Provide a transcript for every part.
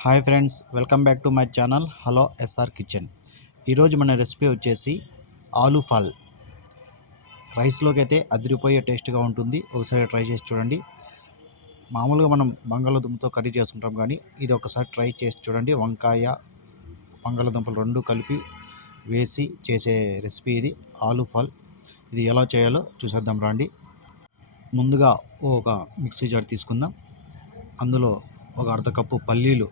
Hi friends welcome back to my channel. Hello SR kitchen. ఈరోజు మన recipe వచ్చేసి ఆలు ఫాల్. రైస్లోకి అయితే అదిరిపోయే టేస్ట్గా ఉంటుంది. ఒకసారి ట్రై చేసి చూడండి. మామూలుగా మనం బంగాళాదుంపతో కర్రీ చేసుకుంటాం కానీ ఇది ఒకసారి ట్రై చేసి చూడండి. వంకాయ బంగాళాదుంపలు రెండు కలిపి వేసి చేసే రెసిపీ ఇది ఆలు ఫాల్. ఇది ఎలా చేయాలో చూసేద్దాం రండి. ముందుగా ఒక మిక్సీ జార్ తీసుకుందాం. అందులో ఒక అర్ధ కప్పు పల్లీలు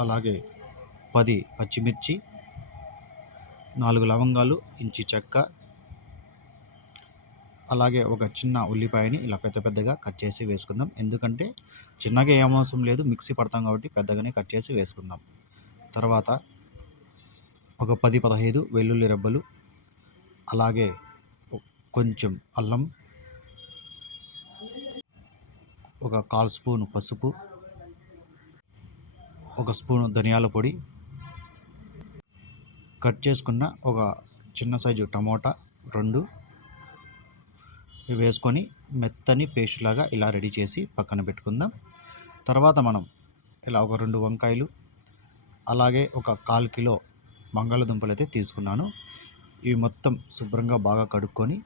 అలాగే పది పచ్చిమిర్చి నాలుగు లవంగాలు ఇంచి చెక్క అలాగే ఒక చిన్న ఉల్లిపాయని ఇలా పెద్ద పెద్దగా కట్ చేసి వేసుకుందాం. ఎందుకంటే చిన్నగా ఏమవసరం లేదు మిక్సీ పడతాం కాబట్టి పెద్దగానే కట్ చేసి వేసుకుందాం. తర్వాత ఒక పది పదహైదు వెల్లుల్లి రెబ్బలు అలాగే కొంచెం అల్లం ఒక కాల్ స్పూన్ పసుపు ఒక స్పూను ధనియాల పొడి. కట్ చేసుకున్న ఒక చిన్న సైజు టమోటా రెండు. ఇవి వేసుకొని మెత్తని పేస్ట్ లాగా ఇలా రెడీ చేసి పక్కన పెట్టుకుందాం. తర్వాత మనం ఇలా ఒక రెండు వంకాయలు అలాగే ఒక కాల్ కిలో బంగాళదుంపలు అయితే తీసుకున్నాను. ఇవి మొత్తం శుభ్రంగా బాగా కడుక్కొని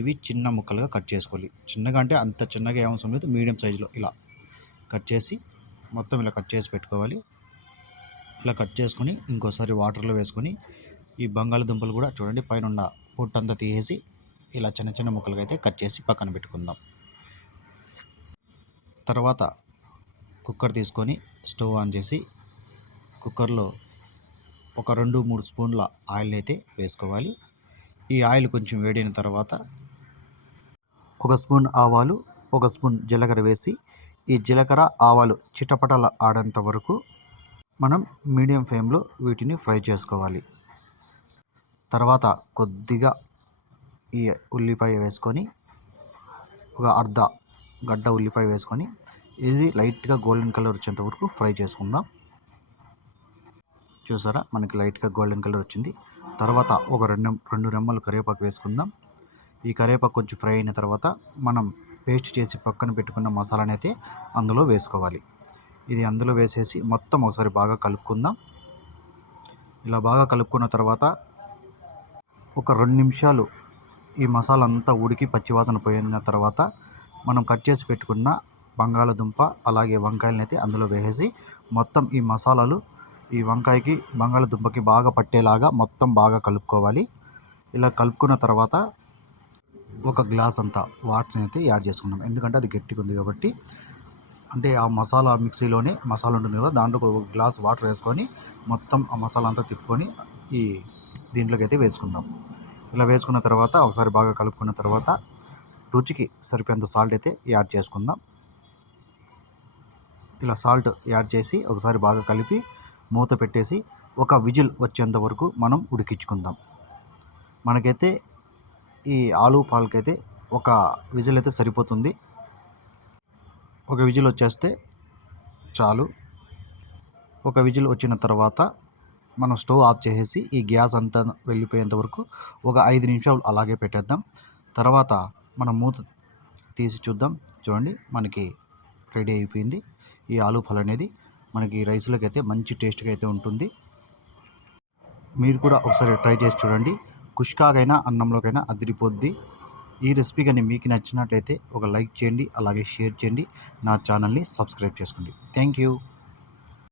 ఇవి చిన్న ముక్కలుగా కట్ చేసుకోవాలి. చిన్నగా అంటే అంత చిన్నగా ఏమవసరం లేదు మీడియం సైజులో ఇలా కట్ చేసి మొత్తం ఇలా కట్ చేసి పెట్టుకోవాలి. ఇలా కట్ చేసుకొని ఇంకోసారి వాటర్లో వేసుకొని ఈ బంగాళదుంపలు కూడా చూడండి పైన ఉన్న పొట్టంతా తీసేసి ఇలా చిన్న చిన్న ముక్కలుగా అయితే కట్ చేసి పక్కన పెట్టుకుందాం. తర్వాత కుక్కర్ తీసుకొని స్టవ్ ఆన్ చేసి కుక్కర్లో ఒక రెండు మూడు స్పూన్ల ఆయిల్ అయితే వేసుకోవాలి. ఈ ఆయిల్ కొంచెం వేడిన తర్వాత ఒక స్పూన్ ఆవాలు ఒక స్పూన్ జీలకర్ర వేసి ఈ జీలకర్ర ఆవాలు చిటపటల ఆడేంత వరకు మనం మీడియం ఫ్లేమ్లో వీటిని ఫ్రై చేసుకోవాలి. తర్వాత కొద్దిగా ఈ ఉల్లిపాయ వేసుకొని ఒక అర్ధ గడ్డ ఉల్లిపాయ వేసుకొని ఇది లైట్గా గోల్డెన్ కలర్ వచ్చేంత వరకు ఫ్రై చేసుకుందాం. చూసారా? మనకి లైట్గా గోల్డెన్ కలర్ వచ్చింది. తర్వాత ఒక రెండు రెండు రెమ్మలు కరివేపాకు వేసుకుందాం. ఈ కరివేపాకు కొంచెం ఫ్రై అయిన తర్వాత మనం పేస్ట్ చేసి పక్కన పెట్టుకున్న మసాలానైతే అందులో వేసుకోవాలి. ఇది అందులో వేసేసి మొత్తం ఒకసారి బాగా కలుపుకుందాం. ఇలా బాగా కలుపుకున్న తర్వాత ఒక రెండు నిమిషాలు ఈ మసాలా అంతా ఉడికి పచ్చివాసన పోయిన తర్వాత మనం కట్ చేసి పెట్టుకున్న బంగాళదుంప అలాగే వంకాయలని అయితే అందులో వేసేసి మొత్తం ఈ మసాలాలు ఈ వంకాయకి బంగాళదుంపకి బాగా పట్టేలాగా మొత్తం బాగా కలుపుకోవాలి. ఇలా కలుపుకున్న తర్వాత ఒక గ్లాస్ అంతా వాటర్ని అయితే యాడ్ చేసుకున్నాం ఎందుకంటే అది గట్టిగా ఉంది కాబట్టి అంటే ఆ మసాలా మిక్సీలోనే మసాలా ఉంటుంది కదా దాంట్లో ఒక గ్లాస్ వాటర్ వేసుకొని మొత్తం ఆ మసాలా అంతా తిప్పుకొని ఈ దీంట్లోకి అయితే వేసుకుందాం. ఇలా వేసుకున్న తర్వాత ఒకసారి బాగా కలుపుకున్న తర్వాత రుచికి సరిపోయేంత సాల్ట్ అయితే యాడ్ చేసుకుందాం. ఇలా సాల్ట్ యాడ్ చేసి ఒకసారి బాగా కలిపి మూత పెట్టేసి ఒక విజిల్ వచ్చేంత వరకు మనం ఉడికించుకుందాం. మనకైతే ఈ ఆలు పాలకైతే ఒక విజిల్ అయితే సరిపోతుంది. ఒక విజిల్ వచ్చేస్తే చాలు. ఒక విజిల్ వచ్చిన తర్వాత మనం స్టవ్ ఆఫ్ చేసేసి ఈ గ్యాస్ అంతా వెళ్ళిపోయేంత వరకు ఒక ఐదు నిమిషాలు అలాగే పెట్టేద్దాం. తర్వాత మనం మూత తీసి చూద్దాం. చూడండి మనకి రెడీ అయిపోయింది. ఈ ఆలు ఫల్ అనేది మనకి రైస్లోకి అయితే మంచి టేస్ట్గా అయితే ఉంటుంది. మీరు కూడా ఒకసారి ట్రై చేసి చూడండి. కుష్కాకైనా అన్నంలోకైనా అదిరిపోద్ది. ఈ రెసిపీ కానీ మీకు నచ్చినట్లయితే ఒక లైక్ చేయండి అలాగే షేర్ చేయండి. నా ఛానల్ని సబ్స్క్రైబ్ చేసుకోండి. Thank you.